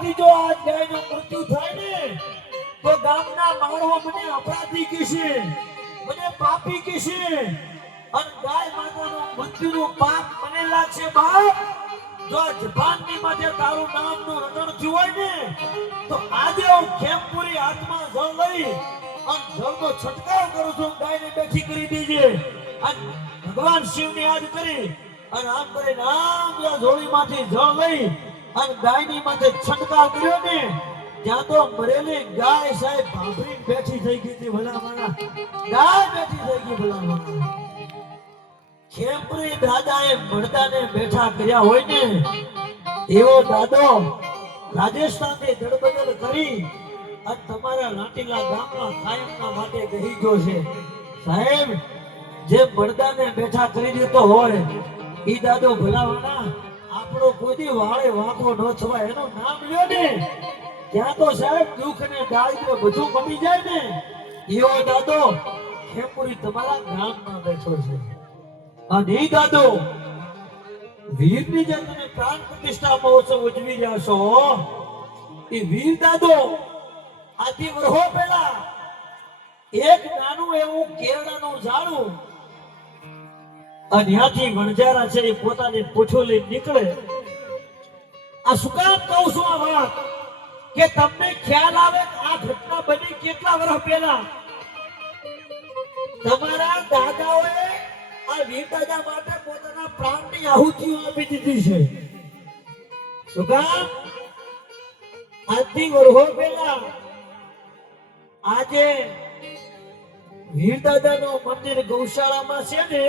વખતે જો આ ગાયનું મૃત્યુ થાય ને તો ગામના માણસો મને અપરાધી કહેશે, મને પાપી કહેશે અને ગાય માતાનું મૃત્યુનું પાપ મને લાગશે બાપ. જો જપાનની માથે તારું નામનું રટણ થયું હોય ને તો આજે હું ખેમપુરી હાથમાં જળ લઈ અને જળનો છંટકાવ કરું છું. ગાયને બેઠી કરી દેજે અને ભગવાન શિવને યાદ કરી અને આમ કરીને આમ જોડીમાંથી જળ લઈ અને ગાયની માથે છંટકાવ કર્યો ને ત્યાં તો મરેલી ગાય સાહેબ ભાભરી બેઠી થઈ ગઈ હતી. ભલા મારા ગાય બેઠી થઈ ગઈ. ભલા મારા ખેમપુરી દાદાએ મળદાને બેઠા કર્યા હોય ને એવો દાદો રાજસ્થાનથી દળબદલ કરી અને તમારા લાટીલા ગામમાં કાયમના માટે ગઈ ગયો છે. સાહેબ જે મળદાને બેઠા કરી દેતો હોય ઈ દાદો ભલાવાના આપણો કોઈ વાળે વાંકો ન થવાય એનું નામ લ્યો ને ત્યાં તો સાહેબ દુઃખ ને દારિદ્ર્ય બધું મટી જાય ને એવો દાદો ખેમપુરી તમારા ગામમાં બેઠો છે. અને ઈ દાદો વીરની જે તમે પ્રાણ પ્રતિષ્ઠા મહોત્સવ ઉજવી રહ્યા છો એ વીર દાદો આથી વર્ષો પહેલા એક નાનું એવું કેરડાનું ઝાડું અને ત્યાંથી વણજારા છે એ પોતાની પૂછો લઈ નીકળે. આ શું કામ કહું છું આ વાત કે તમને ખ્યાલ આવે આ ઘટના બની કેટલા વર્ષ પહેલા. તમારા દાદાઓએ આ વીર દાદા માટે પોતાના પ્રાણની આહુતિઓ આપી દીધી છે. શું કામ? આજથી વર્ષો પહેલા આજે વીર દાદાનું મંદિર ગૌશાળામાં છે ને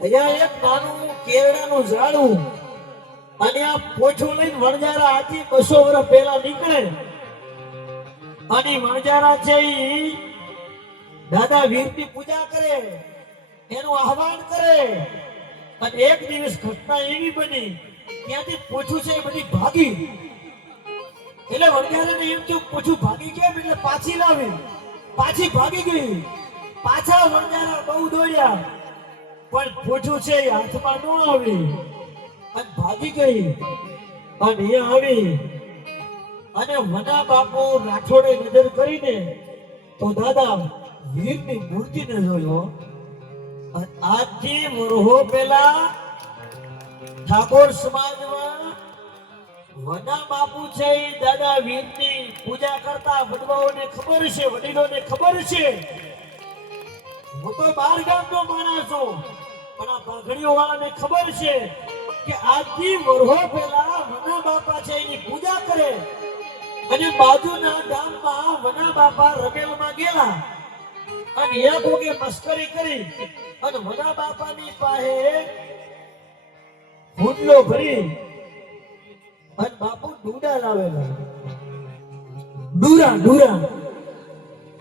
અહીંયા એક નાનું કેરડાનું ઝાડું અને આ પોછું લઈને વણજારા આથી 200 વર્ષ પહેલા નીકળે અને વણજારા છે ઈ દાદા વીરની પૂજા કરે એનું આહવાન કરે અને એક દિવસ ઘટના એવી બની ત્યાંથી પોછું છે એ બધી ભાગી. એટલે વણજારાને એમ થયું પોછું ભાગી કેમ એટલે પાછી લાવી. પાછી ભાગી ગઈ. પાછા વણજારા બહુ દોડ્યા પણ પોછું છે એ હાથમાં ન આવી અને ભાગી ગઈ. અને એ આવી અને વના બાપુ રાઠોડે નજર કરીને તો દાદા વીરની મૂર્તિને જોયો. આજથી વર્ષો પહેલા ઠાકોર સમાજમાં વના બાપુ છે એ દાદા વીરની પૂજા કરતા. વડવાઓને ખબર છે, વડીલોને ખબર છે. હું તો 12 ગામનો માણસ છું પણ આ પાઘડીઓ વાળાને ખબર છે કે આજથી વર્ષો પહેલા વના બાપા છે એની પૂજા કરે અને બાજુના ગામમાં વના બાપા રમેલમાં ગયેલા અને એ ભોગે મસ્કરી કરી અને વના બાપાની પાસે હુંડલો ભરી અને બાપુ ડુડા લાવેલા. ડુરા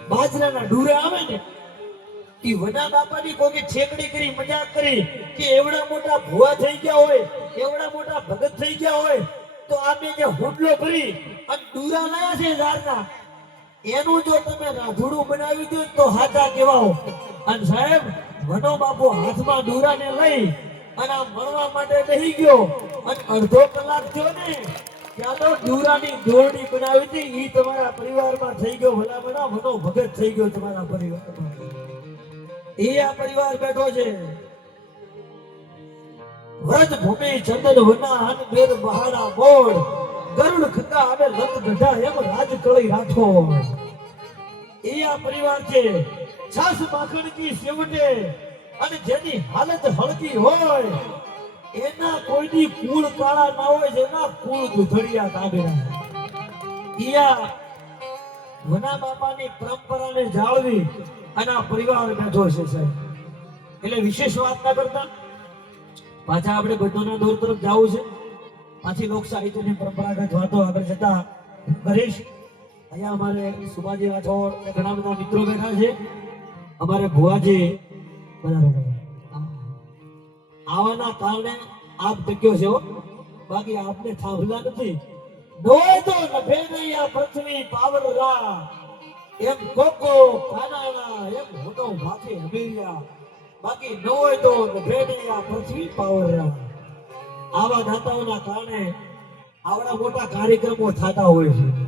બાજરાના ડુરા આવે ને ઈ વના બાપાની કોકે છેકડી કરી મજાક કરી કે એવડા મોટા ભુવા થઈ ગયા હોય, એવડા મોટા ભગત થઈ ગયા હોય તો આમે જે હુંડલો ભરી અને ડુરા લાયા છે ઝાડના એનું જો તમે રાધુડું બનાવી દો તો હાથા કેવાઓ. અને સાહેબ વનો બાપુ હાથમાં ડુરાને લઈ અને આ મરવા માટે બેહી ગયો અને અડધો કલાક થયો ને ત્યાં તો ડુરાની દોરડી બનાવી હતી. ઈ તમારા પરિવારમાં થઈ ગયો ભલામણા વનો ભગત થઈ ગયો તમારા પરિવારમાં. એ આ પરિવાર બેઠો છે. વ્રજ ભૂમિ ચંદન વના હન બેર બહારા બોળ ગરુડ ખતા આવે લત ગઢા એમ રાજ કળી રાખો. એ આ પરિવાર છે. છાસ માખણ કી સેવટે અને જેની હાલત હળકી હોય એના કોઈની કુળ કાળા ના હોય, જેના કુળ દુધડિયા કાબેરા. ઈયા વના બાપાની પરંપરાને જાળવી અને આ પરિવાર બેઠો છે સાહેબ. એટલે વિશેષ વાત ના કરતા પાછા આપણે બધાના દોર તરફ જવું છે. પાછી લોક સાહિત્યની પરંપરાગત વાતો આગળ જતા કરીશ. અહીંયા અમારે સુભાજી રાઠોડ ઘણા બધા મિત્રો બેઠા છે. અમારે ભુવાજી આવાના કારણે આપ તક્યો છે. બાકી આપને થાંભલા નથી. ડોય તો નભે નહીં આ પૃથ્વી પાવરરા એમ કોકો કાનાના એમ હોતો ભાથી હમીરિયા. બાકી ડોય તો નભે નહીં આ પૃથ્વી પાવરરા. આવા દાતાઓના કારણે આવડા મોટા કાર્યક્રમો થતા હોય છે